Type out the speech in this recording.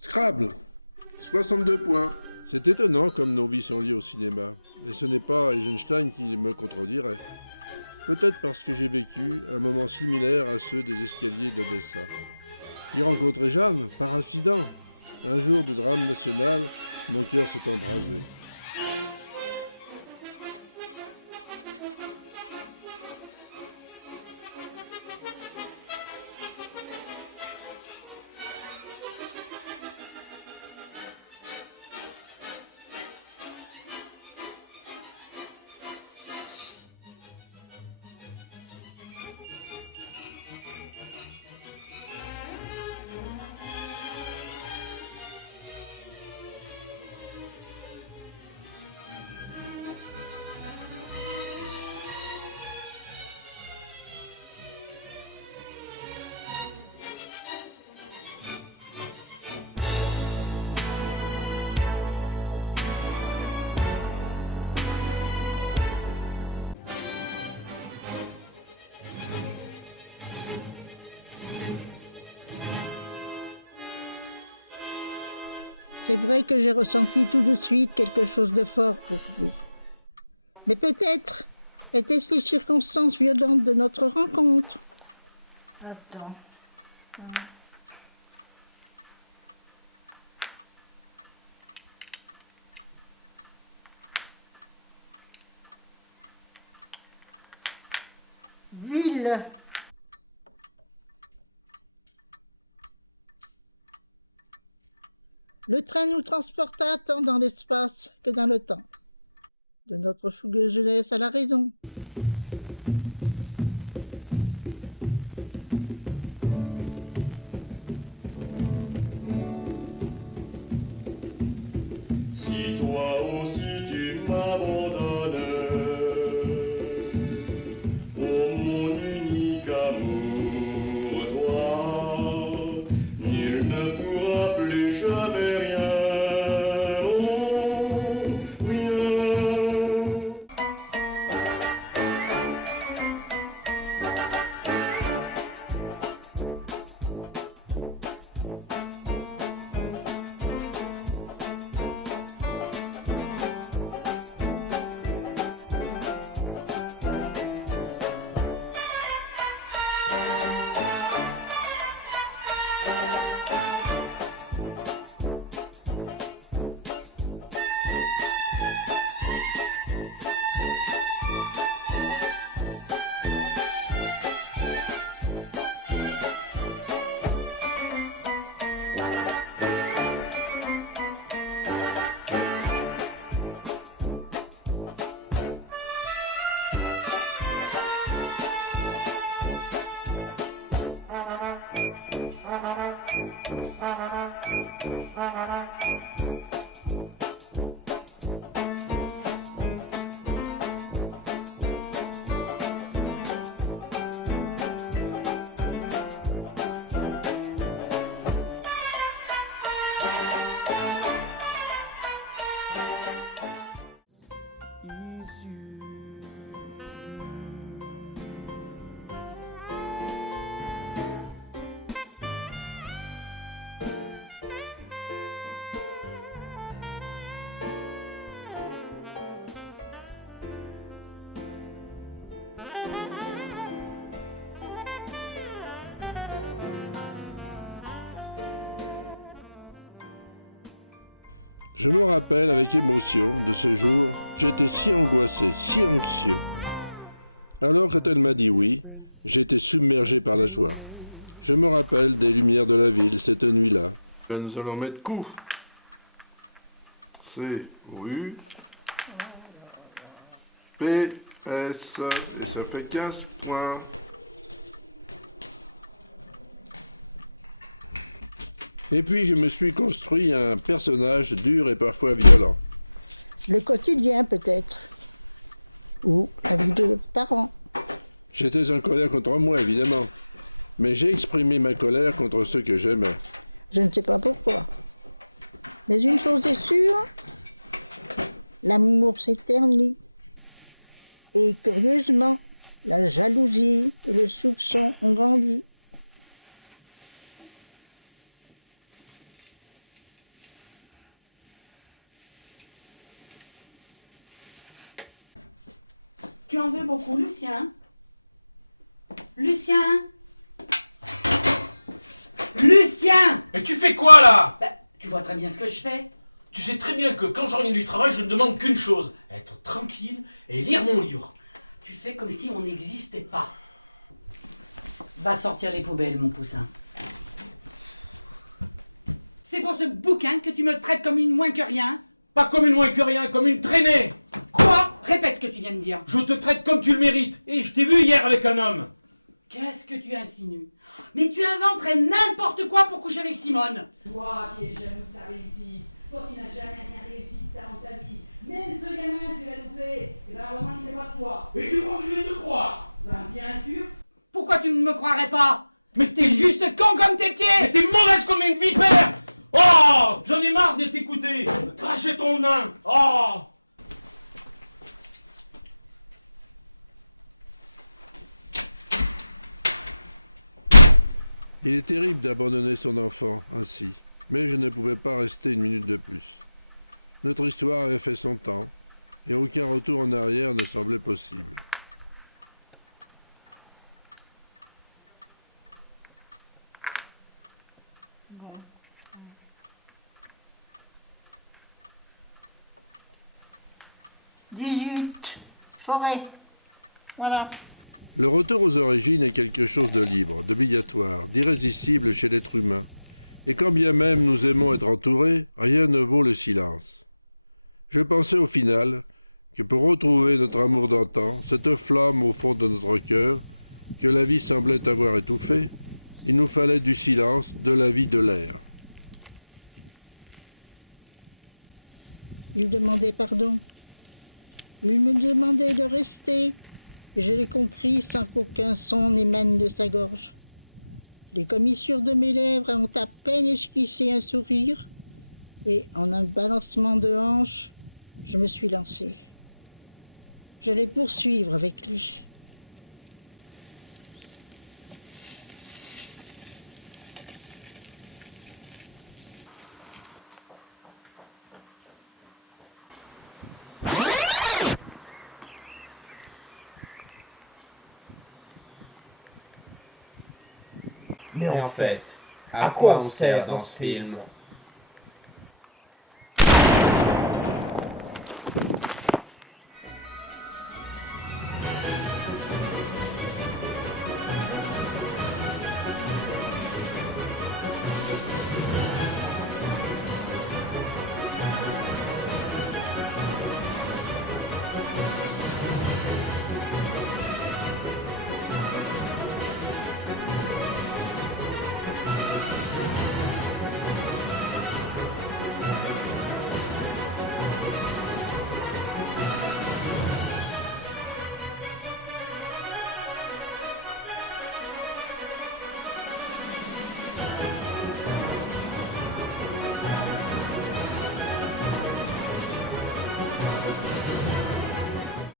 Scrabble, 62 points. C'est étonnant comme nos vies sont liées au cinéma. Et ce n'est pas Eisenstein qui me contredirait. Peut-être parce que j'ai vécu un moment similaire à ceux des escaliers d'Odessa. J'ai rencontré Jeanne, par accident. Un jour de drame national, mon cœur s'est embrasé. C'est vrai que j'ai ressenti tout de suite quelque chose de fort pour lui. Mais peut-être étaient-ce les circonstances violentes de notre rencontre. Attends. Ville. Le train nous transporta tant dans l'espace que dans le temps. De notre fougueuse jeunesse à la raison. Si toi aussi tu m'abandonnes, ô mon unique amour, toi, nul ne pourra plus jamais rien, oh, rien. Je me rappelle avec émotion de ce jour, j'étais si angoissé, si anxieux. Alors quand elle m'a dit oui, j'étais submergé par la joie. Je me rappelle des lumières de la ville cette nuit-là. Nous allons mettre coup. C, U, P, S, et ça fait 15 points. Et puis je me suis construit un personnage dur et parfois violent. Le quotidien peut-être. Ou la vie de parents. J'étais en colère contre moi, évidemment. Mais j'ai exprimé ma colère contre ceux que j'aimais. Je ne sais pas pourquoi. Mais une chose est sûre, l'amour s'éternue. Et curieusement, la jalousie et le soupçon ont grandi. Tu en veux beaucoup, Lucien? Lucien? Lucien! Et tu fais quoi là? Bah, tu vois très bien ce que je fais. Tu sais très bien que quand je reviens du travail, je ne demande qu'une chose, être tranquille et lire mon livre. Tu fais comme si on n'existait pas. Va sortir les poubelles, mon poussin. C'est pour ce bouquin que tu me traites comme une moins que rien? Pas comme une moins que rien, comme une traînée. Quoi? Répète ce que tu viens de dire. Je te traite comme tu le mérites. Et je t'ai vu hier avec un homme. Qu'est-ce que tu insinues? Mais tu inventerais n'importe quoi pour coucher avec Simone. Toi qui es jaloux de sa réussite, toi qui n'as jamais rien réussi dans ta vie, même ce gamin tu l'as loupé, et ben heureusement qu'il n'est pas de toi. Et tu crois que je vais te croire? Ben bien sûr. Pourquoi tu ne me croirais pas? Mais t'es juste con comme tes pieds. Mais t'es mauvaise comme une vipère. Oh, j'en ai marre de t'écouter. Cracher ton nain. Oh. Il est terrible d'abandonner son enfant ainsi, mais je ne pouvais pas rester une minute de plus. Notre histoire avait fait son temps, et aucun retour en arrière ne semblait possible. Bon. 18, forêt. Voilà. Le retour aux origines est quelque chose de libre, d'obligatoire, d'irrésistible chez l'être humain. Et quand bien même nous aimons être entourés, rien ne vaut le silence. Je pensais au final que pour retrouver notre amour d'antan, cette flamme au fond de notre cœur, que la vie semblait avoir étouffée, il nous fallait du silence, de la vie, de l'air. Il demandait pardon. Il me demandait de rester, et je l'ai compris sans qu'aucun son n'émane de sa gorge. Les commissures de mes lèvres ont à peine esquissé un sourire, et en un balancement de hanches, je me suis lancée. J'allais poursuivre avec lui. Mais en fait, à quoi on sert dans ce film?